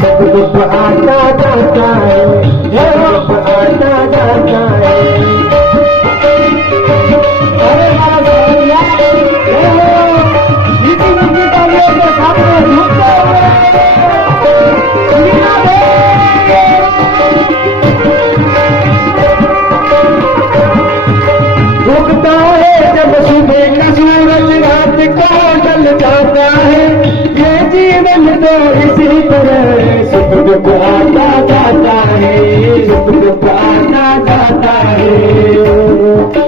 सतगुरु आता जाता है, आता जाता है। अरे उगता है जब सुबह का सूरज रात को ढल जाता है, ये जीवन तो इसी तरह सुख दुख आता जाता है, सुख दुख आता जाता है।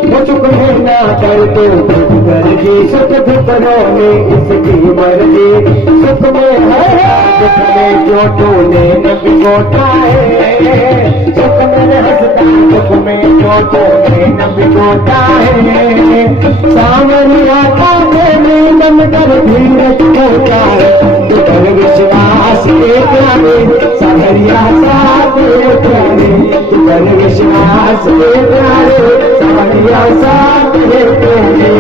वो सुख मिलना पर तो खुद करगी, सुख दुख में इसकी मर्जी। सुख में है दुख में जो तूने न भिगोता है, सुख में हंसता दुख में जो तूने न भिगोता है। सावरिया का प्रेमी मन कर धीरज होता है, तुझर विश्वास के प्यारे सावरिया साथ प्यारे, तुझर विश्वास के प्यारे सावरिया साथ प्यारे।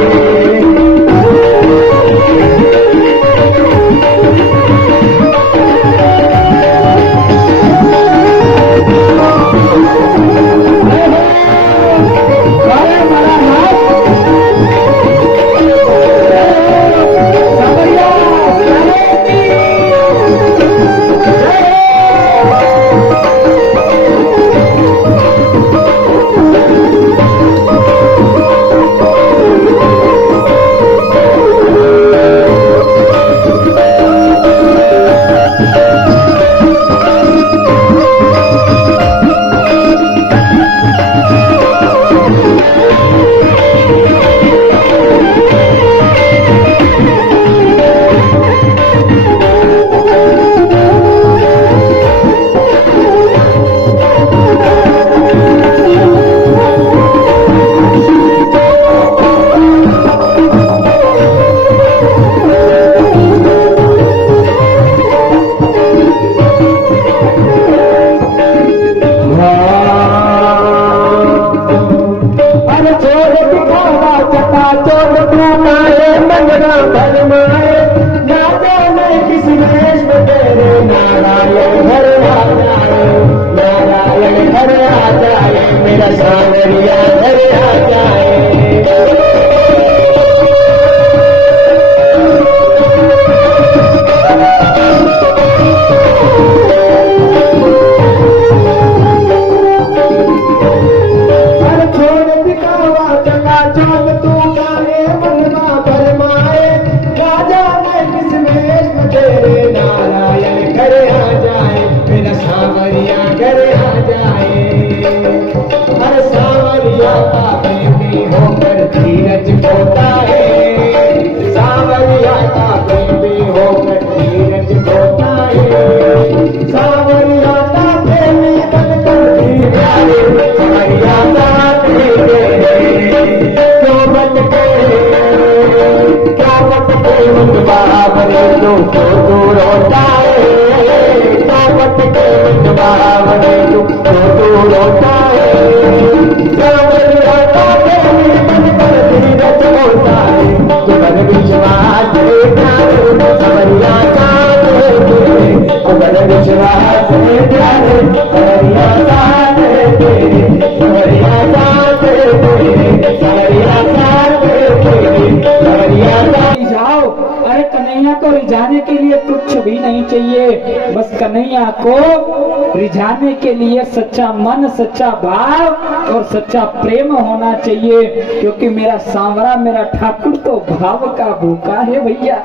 रिझाने के लिए कुछ भी नहीं चाहिए, बस कन्हैया को रिझाने के लिए सच्चा मन, सच्चा भाव और सच्चा प्रेम होना चाहिए। क्योंकि मेरा सांवरा, मेरा ठाकुर तो भाव का भूखा है भैया,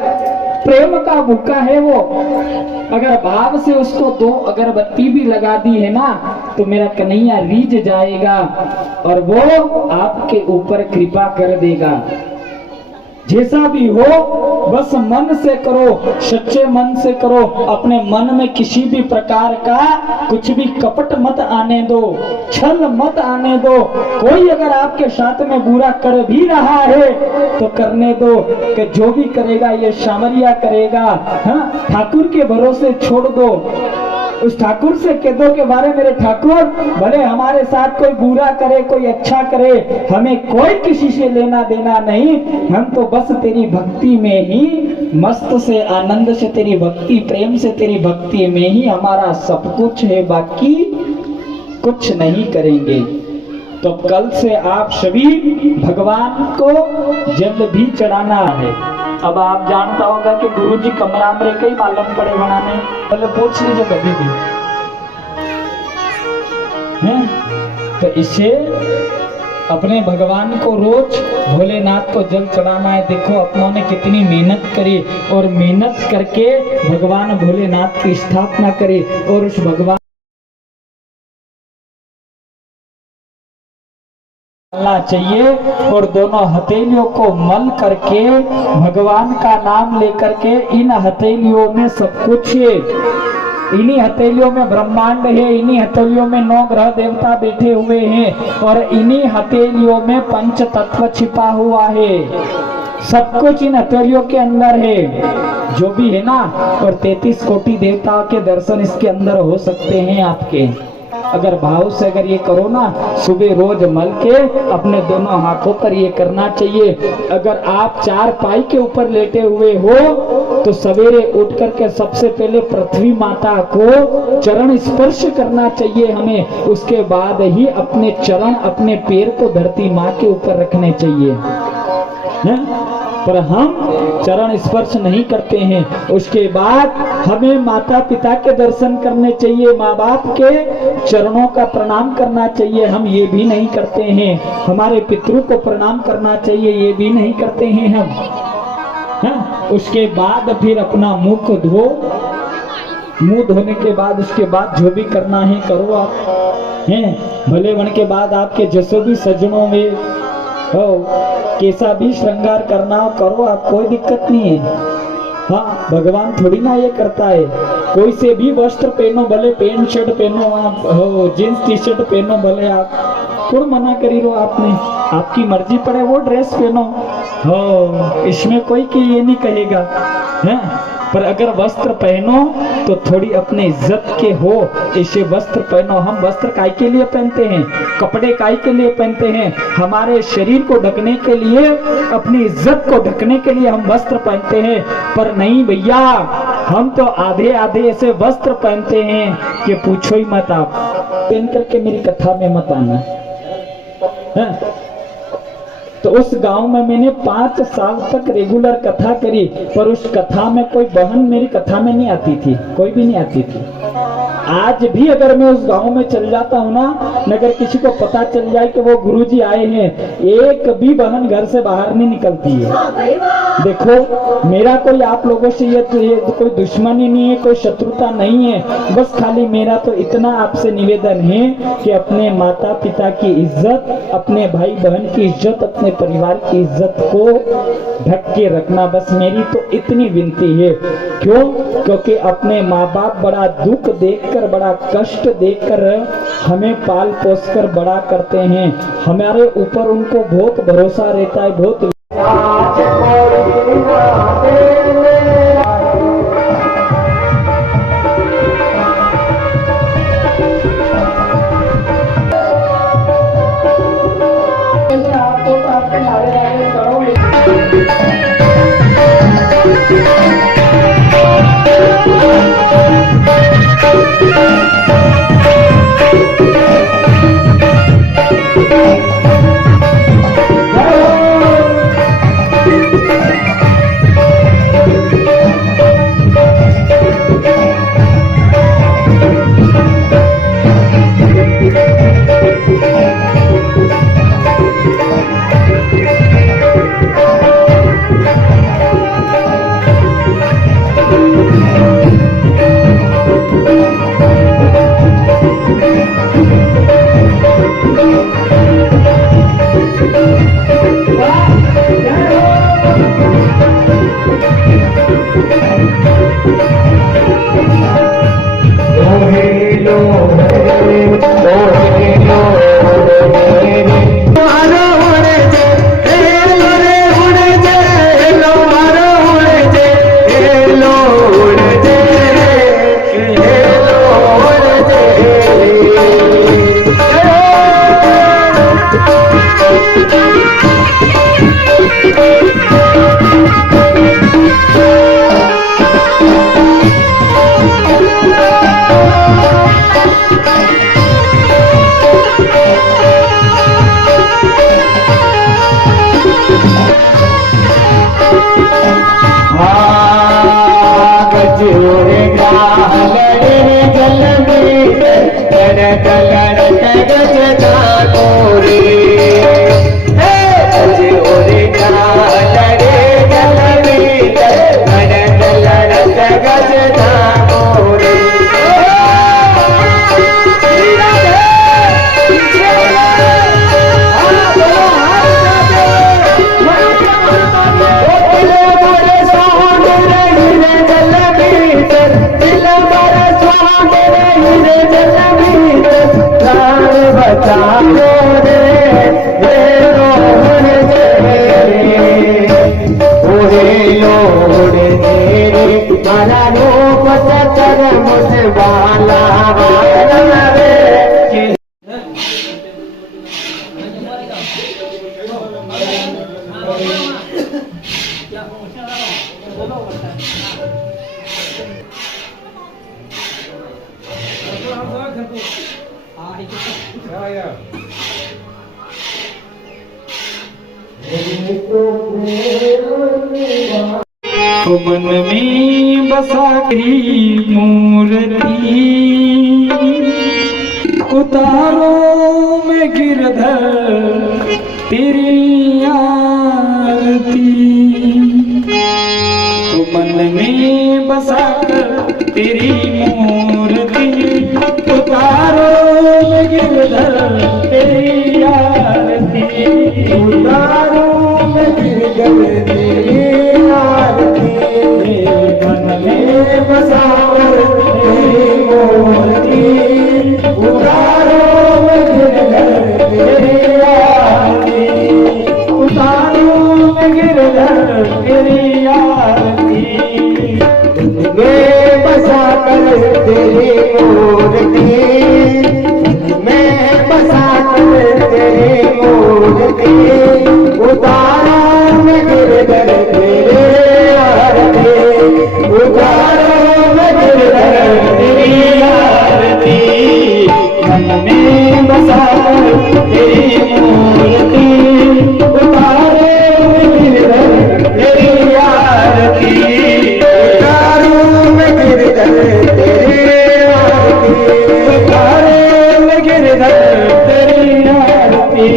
प्रेम का भूखा है वो। अगर भाव से उसको दो अगरबत्ती भी लगा दी है ना तो मेरा कन्हैया रीझ जाएगा और वो आपके ऊपर कृपा कर देगा। जैसा भी हो बस मन से करो, सच्चे मन से करो। अपने मन में किसी भी प्रकार का कुछ भी कपट मत आने दो, छल मत आने दो। कोई अगर आपके साथ में बुरा कर भी रहा है तो करने दो, कि जो भी करेगा ये सांवरिया करेगा। हाँ, ठाकुर के भरोसे छोड़ दो। उस ठाकुर से कह दो के बारे मेरे ठाकुर, भले हमारे साथ कोई बुरा करे कोई अच्छा करे, हमें कोई किसी से लेना देना नहीं, हम तो बस तेरी भक्ति में ही मस्त से आनंद से तेरी भक्ति, प्रेम से तेरी भक्ति में ही हमारा सब कुछ है, बाकी कुछ नहीं करेंगे। तो कल से आप सभी भगवान को जल भी चढ़ाना है। अब आप जानता होगा कि गुरुजी कमरा में कई मालूम पड़े बनाने, पहले पूछ लीजिए कभी भी है। तो इसे अपने भगवान को रोज भोलेनाथ को जल चढ़ाना है। देखो अपनों ने कितनी मेहनत करी और मेहनत करके भगवान भोलेनाथ की स्थापना करी और उस भगवान चाहिए और दोनों हथेलियों को मल करके भगवान का नाम लेकर के इन हथेलियों में सब कुछ है, इन्हीं हथेलियों में ब्रह्मांड है, इन्हीं हथेलियों में 9 ग्रह देवता बैठे हुए हैं और इन्हीं हथेलियों में पंच तत्व छिपा हुआ है। सब कुछ इन हथेलियों के अंदर है जो भी है ना। और 33 कोटि देवताओं के दर्शन इसके अंदर हो सकते हैं आपके, अगर भाव से अगर ये करो ना, सुबह रोज मल के अपने दोनों हाथों पर ये करना चाहिए। अगर आप 4 पाई के ऊपर लेटे हुए हो तो सवेरे उठ करके सबसे पहले पृथ्वी माता को चरण स्पर्श करना चाहिए हमें, उसके बाद ही अपने चरण अपने पैर को धरती माँ के ऊपर रखने चाहिए है? पर हम चरण स्पर्श नहीं करते हैं। उसके बाद हमें माता पिता के दर्शन करने चाहिए, माँ बाप के चरणों का प्रणाम करना चाहिए, हम ये भी नहीं करते हैं। हमारे पितरों को प्रणाम करना चाहिए, ये भी नहीं करते हैं हम है? उसके बाद फिर अपना मुंह को धो, मुंह धोने के बाद उसके बाद जो भी करना है करो आप हैं। भले बन के बाद आपके जैसे भी सज्जनों में हो कैसा भी श्रृंगार करना हो करो आप, कोई दिक्कत नहीं है। हाँ भगवान थोड़ी ना ये करता है, कोई से भी वस्त्र पहनो, भले पैंट शर्ट पहनो आप, हो जींस टी शर्ट पहनो भले आप, कौन मना करी रो आपने, आपकी मर्जी पड़े वो ड्रेस पहनो हो, इसमें कोई की ये नहीं कहेगा है। पर अगर वस्त्र पहनो तो थोड़ी अपने इज्जत के हो, ऐसे वस्त्र पहनो। हम वस्त्र काय के लिए पहनते हैं, कपड़े काय के लिए पहनते हैं, हमारे शरीर को ढकने के लिए, अपनी इज्जत को ढकने के लिए हम वस्त्र पहनते हैं। पर नहीं भैया, हम तो आधे आधे ऐसे वस्त्र पहनते हैं कि पूछो ही मत। आप पहन करके मेरी कथा में मत आना है? तो उस गांव में मैंने 5 साल तक रेगुलर कथा करी, पर उस कथा में कोई बहन मेरी कथा में नहीं आती थी, कोई भी नहीं आती थी। आज भी अगर मैं उस गांव में चल जाता हूँ ना, अगर किसी को पता चल जाए कि वो गुरुजी आए हैं, एक भी बहन घर से बाहर नहीं निकलती है। देखो मेरा कोई आप लोगों से ये कोई दुश्मनी नहीं है, कोई शत्रुता नहीं है, बस खाली मेरा तो इतना आपसे निवेदन है कि अपने माता पिता की इज्जत, अपने भाई बहन की इज्जत, अपने परिवार की इज्जत को ढक के रखना, बस मेरी तो इतनी विनती है। क्यों? क्योंकि अपने माँ बाप बड़ा दुख देखकर, बड़ा कष्ट देखकर हमें पाल पोस कर बड़ा करते हैं, हमारे ऊपर उनको बहुत भरोसा रहता है, बहुत मोरे तुझे ओरे लड़े गलवी लड़त लड़त गजदा मोरे मन में बसा तेरी मूर्ति उतारो में गिरधर तेरी आरती मन में बसा कर तेरी मूर्ति उतारो में गिरधर तेरी आरती उतारो में गिरधर तेरी मन में बसा कर तेरी मूर्ति उतारो में गिरधर तेरी आरती उतारो में गिरधर तेरी आरती में बसा कर तेरी मूर्ति में बसा कर तेरी मूर्ति उतारो में गिरधर तेरी आरती उतारो में गिरधर तेरी आरती मन में बसा कर तेरी मूर्ति उतारो में गिरधर तेरी आरती उतारो में गिरधर तेरी आरती उतारो में गिरधर तेरी आरती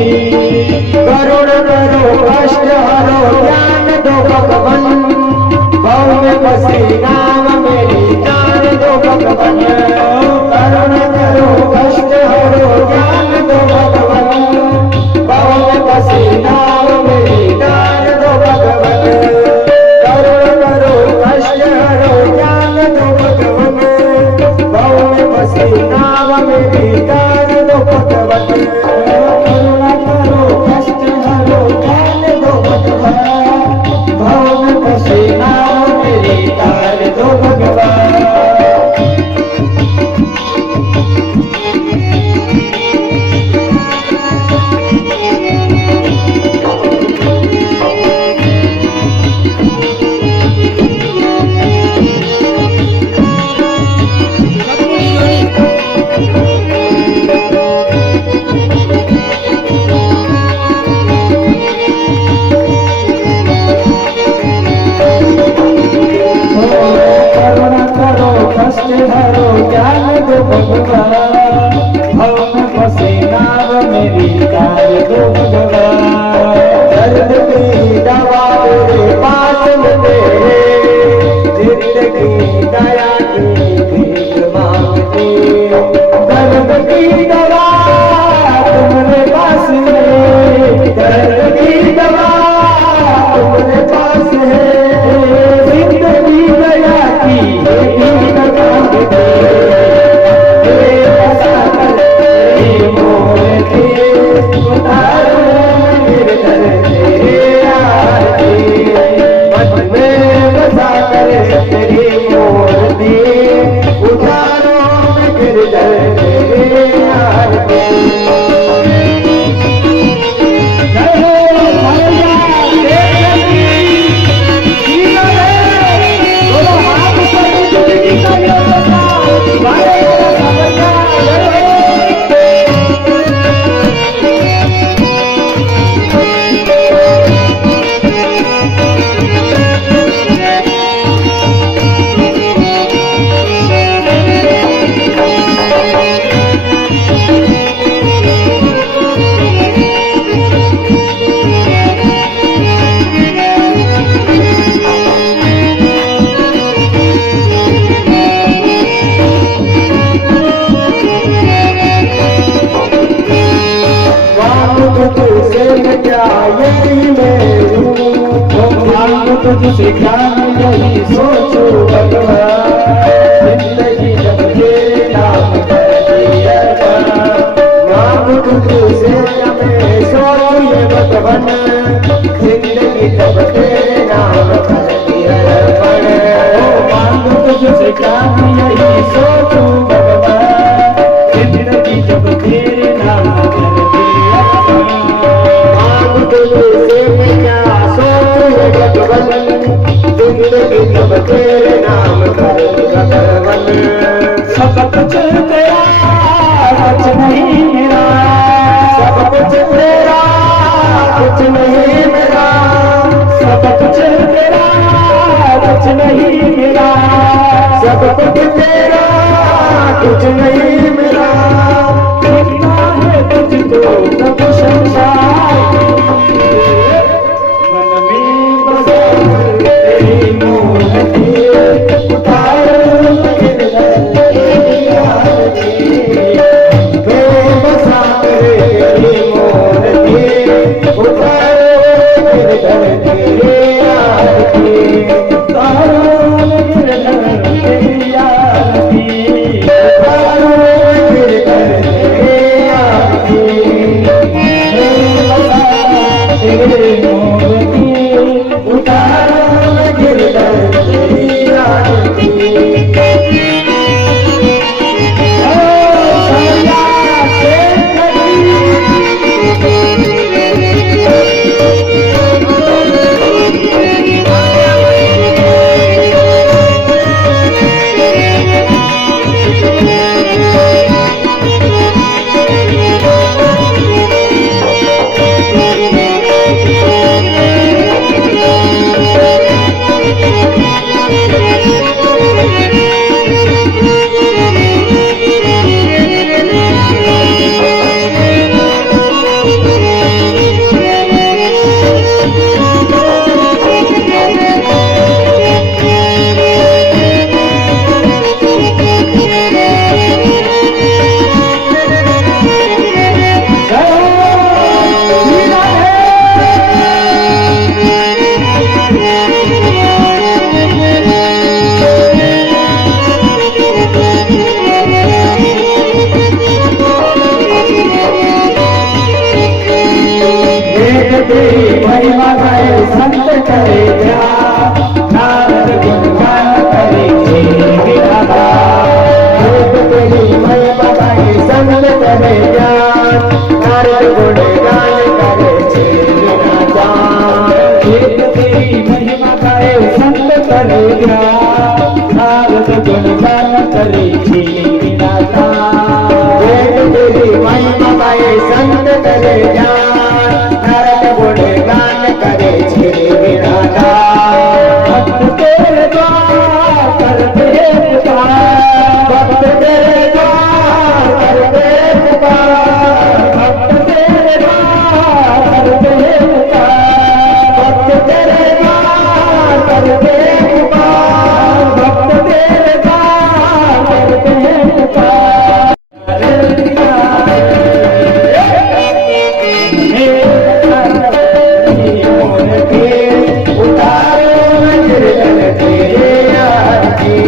करुण करो कष्ट हरो ज्ञान दो भगवन भव में बसी नाम मेरी जान दो भगवन करुण करो कष्ट हरो ज्ञान दो भगवन भव में बसी नाम मेरी जान दो भगवन करुण करो कष्ट हरो ज्ञान दो भगवन भव में बसी नाम मेरी जान दो भगवन करुणा करो कष्ट हरो ज्ञान दो भगवन भव में बसी नाम मेरी जान दो भगवन करुणा करो कष्ट हरो ज्ञान दो भगवान भव में बसे नाम मेरी जान दो भगवान दर्द की दवा तेरे पास मिले जिंदगी दया की भीख मांगती दर्द की दवा तुम्हारे पास है दर्द की दवा तुम्हारे पास है जिंदगी दया की भीख मांगती तुझसे काम यही सोचो भगवान, जिंदगी जब तेरे नाम कर दी अर्पण। मांगू तुझसे मैं सोचूं भगवान, जिंदगी जब तेरे नाम कर दी अर्पण। मांगू तुझसे काम यही सोचो भगवान, जिंदगी जब तेरे नाम कर दी अर्पण। मांगू तुझसे मैं क्या सोचूं भगवान, जिंदगी जब तेरे नाम कर दी अर्पण। सब कुछ तेरा कुछ नहीं मेरा, सब कुछ तेरा कुछ नहीं मेरा, सब कुछ तेरा कुछ नहीं मेरा, सब कुछ तेरा कुछ नहीं मेरा। देखना है तुझको सब संसार, मन में बसा तेरी मूर्ति, उतारो तेरी आरती, बेबसा तेरी मूर्ति, उतारो तेरी आरती। तारों गिरधर तेरी आरती, उतारो तेरी आरती, बेबसा तेरे मूर्ति, उतारो तेरी आरती। तेरी महिमा गाए संत करे ध्यान, नारद गुणगान करे श्री विधाता। तेरी महिमा गाए संत करे ज्ञान, नारद गुणगान करे श्री नाथ। एक तेरी महिमा गाए संत करे ध्यान, नारद गुणगान करे श्री विधाता। तेरी महिमा गाए संत करे ज्ञान, नारद गुणगान करे श्री विधाता। भक्त तेरे द्वार करते पुकार, भक्त तेरे द्वार करते पुकार, भक्त तेरे द्वार करते पुकार, भक्त तेरे द्वार करते पुकार, भक्त तेरे द्वार करते पुकार। उतारो गिरधर तेरे आरती,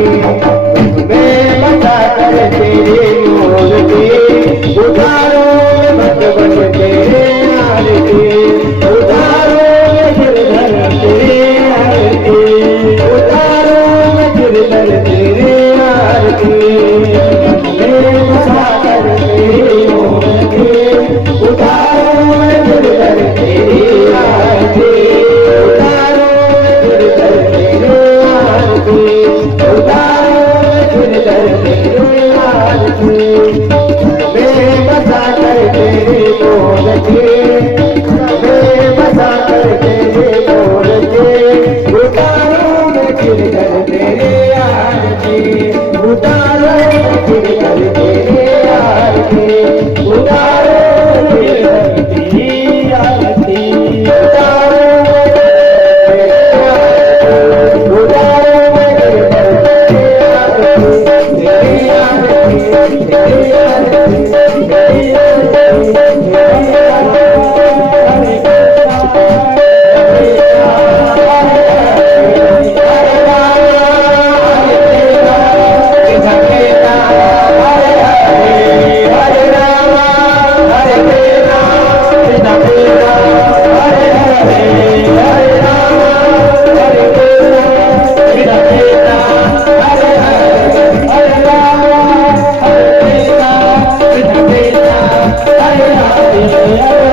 बेबसा कर तेरी मूर्ति, उतारो भगवन तेरे आरती, उतारो गिरधर तेरे आरती, उतारो गिरधर तेरे आरती, बेबसा कर तेरी मूर्ति, उतारो गिरधर तेरी आरती, उतारो गिरधर तेरे आरती, उतारो गिरधर तेरे आरती। बेबसा कर तेरी मूर्ति, बेबसा कर तेरी मूर्ति, उतारो गिरधर तेरे आरती, उतारो गिरधर तेरे आरती, उतारो गिरधर तेरी आरती, उतारो हाय हाय